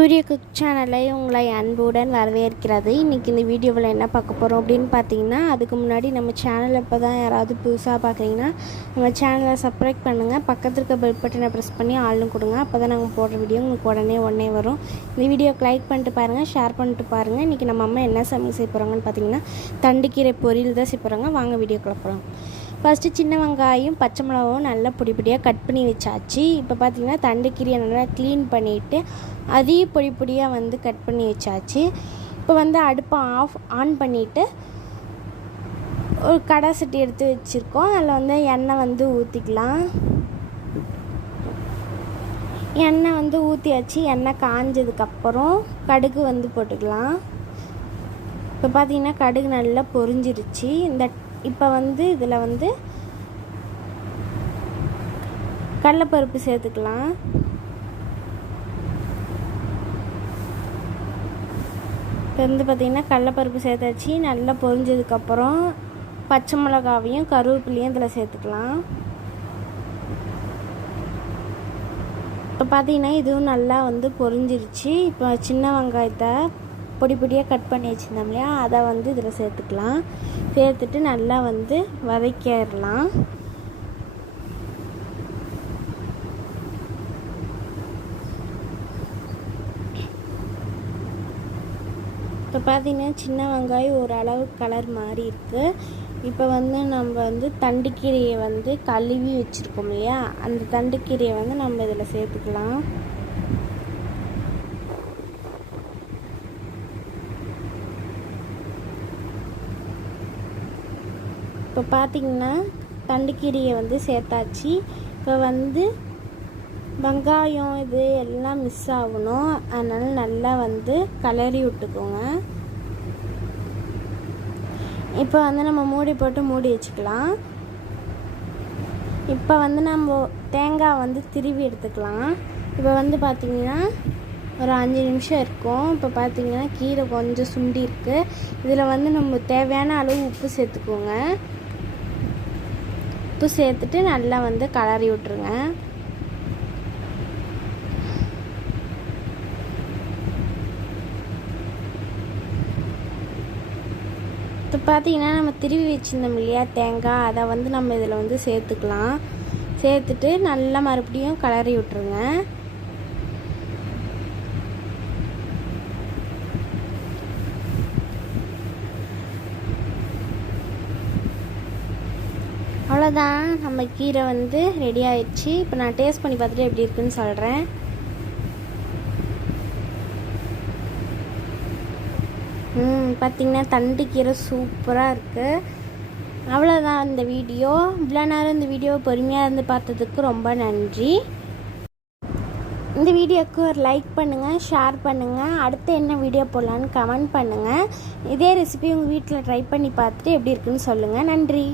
சூரிய குக் சேனலை உங்களை அன்புடன் வரவேற்கிறது. இன்றைக்கி இந்த வீடியோவில் என்ன பார்க்க போகிறோம் அப்படின்னு பார்த்தீங்கன்னா, அதுக்கு முன்னாடி நம்ம சேனலை இப்போ தான் யாராவது புதுசாக பார்க்குறீங்கன்னா நம்ம சேனலை சப்ஸ்கிரைப் பண்ணுங்கள். பக்கத்தில் இருக்க பெல் பட்டனை ப்ரெஸ் பண்ணி ஆள்னு கொடுங்க. அப்போ தான் நாங்கள் போடுற வீடியோ உங்களுக்கு உடனே வரும். இந்த வீடியோக்கு லைக் பண்ணிட்டு பாருங்கள், ஷேர் பண்ணிட்டு பாருங்கள். இன்றைக்கி நம்ம அம்மா என்ன சமையல் செய்ய போகிறாங்கன்னு பார்த்தீங்கன்னா, தண்டுக்கீரை பொரியல் தான் செய்ய போகிறாங்க. வாங்க வீடியோக்குள்ள போகிறோம். ஃபஸ்ட்டு சின்ன வெங்காயம் பச்சை மிளகாவும் நல்லா பொடியாக கட் பண்ணி வச்சாச்சு. இப்போ பார்த்திங்கன்னா தண்டுக்கீரையை நல்லா க்ளீன் பண்ணிவிட்டு அதையும் பொடியாக கட் பண்ணி வச்சாச்சு. இப்போ அடுப்பை ஆன் பண்ணிவிட்டு ஒரு கடை சட்டி எடுத்து வச்சுருக்கோம். அதில் எண்ணெய் ஊற்றிக்கலாம். எண்ணெய் ஊற்றியாச்சு. எண்ணெய் காஞ்சதுக்கப்புறம் கடுகு போட்டுக்கலாம். இப்போ பார்த்திங்கன்னா கடுகு நல்லா பொரிஞ்சிருச்சு. இப்போ இதில் கடலைப்பருப்பு சேர்த்துக்கலாம். இப்போ பார்த்திங்கன்னா கடலைப்பருப்பு சேர்த்தாச்சு. நல்லா பொரிஞ்சதுக்கப்புறம் பச்சை மிளகாவையும் கருவேப்பிலையும் இதில் சேர்த்துக்கலாம். இப்போ பார்த்திங்கன்னா இதுவும் நல்லா பொரிஞ்சிருச்சு. இப்போ சின்ன வெங்காயத்தை பொடியாக கட் பண்ணி வச்சுருந்தோம் இல்லையா, அதை இதில் சேர்த்துக்கலாம். சேர்த்துட்டு நல்லா வதக்கிடலாம். இப்போ பார்த்திங்கன்னா சின்ன வெங்காயம் ஓரளவு கலர் மாறி இருக்குது. இப்போ நம்ம தண்டுக்கீரையை கழுவி வச்சுருக்கோம் இல்லையா, அந்த தண்டுக்கீரையை நம்ம இதில் சேர்த்துக்கலாம். இப்போ பார்த்திங்கன்னா தண்டுக்கீரையை சேர்த்தாச்சு. இப்போ வெங்காயம் இது எல்லாம் மிஸ் ஆகணும். அதனால் நல்லா கலரி விட்டுக்கோங்க. இப்போ நம்ம மூடி போட்டு மூடி வச்சுக்கலாம். இப்போ நம்ம தேங்காய் திருவி எடுத்துக்கலாம். இப்போ பார்த்திங்கன்னா ஒரு 5 நிமிஷம் இருக்கும். இப்போ பார்த்திங்கன்னா கீரை கொஞ்சம் சுண்டி இருக்குது. இதில் நம்ம தேவையான அளவு உப்பு சேர்த்துக்கோங்க. உப்பு சேர்த்துட்டு நல்லா கலரி விட்டுருங்க. இப்போ பார்த்திங்கன்னா நம்ம திருவி வச்சுருந்தோம் இல்லையா தேங்காய், அதை நம்ம இதில் சேர்த்துக்கலாம். சேர்த்துட்டு நல்லா மறுபடியும் கலரி விட்டுருங்க. அவ்வளோதான், நம்ம கீரை ரெடி ஆயிடுச்சு. இப்போ நான் டேஸ்ட் பண்ணி பார்த்துட்டு எப்படி இருக்குன்னு சொல்கிறேன். பார்த்திங்கன்னா தண்டுக்கீரை சூப்பராக இருக்குது. அவ்வளோதான் இந்த வீடியோ. இவ்வளோ நேரம் இந்த வீடியோவை பொறுமையாக பார்த்ததுக்கு ரொம்ப நன்றி. இந்த வீடியோவுக்கு ஒரு லைக் பண்ணுங்கள், ஷேர் பண்ணுங்கள். அடுத்து என்ன வீடியோ போடலான்னு கமெண்ட் பண்ணுங்கள். இதே ரெசிபி உங்கள் வீட்டில் ட்ரை பண்ணி பார்த்துட்டு எப்படி இருக்குன்னு சொல்லுங்கள். நன்றி.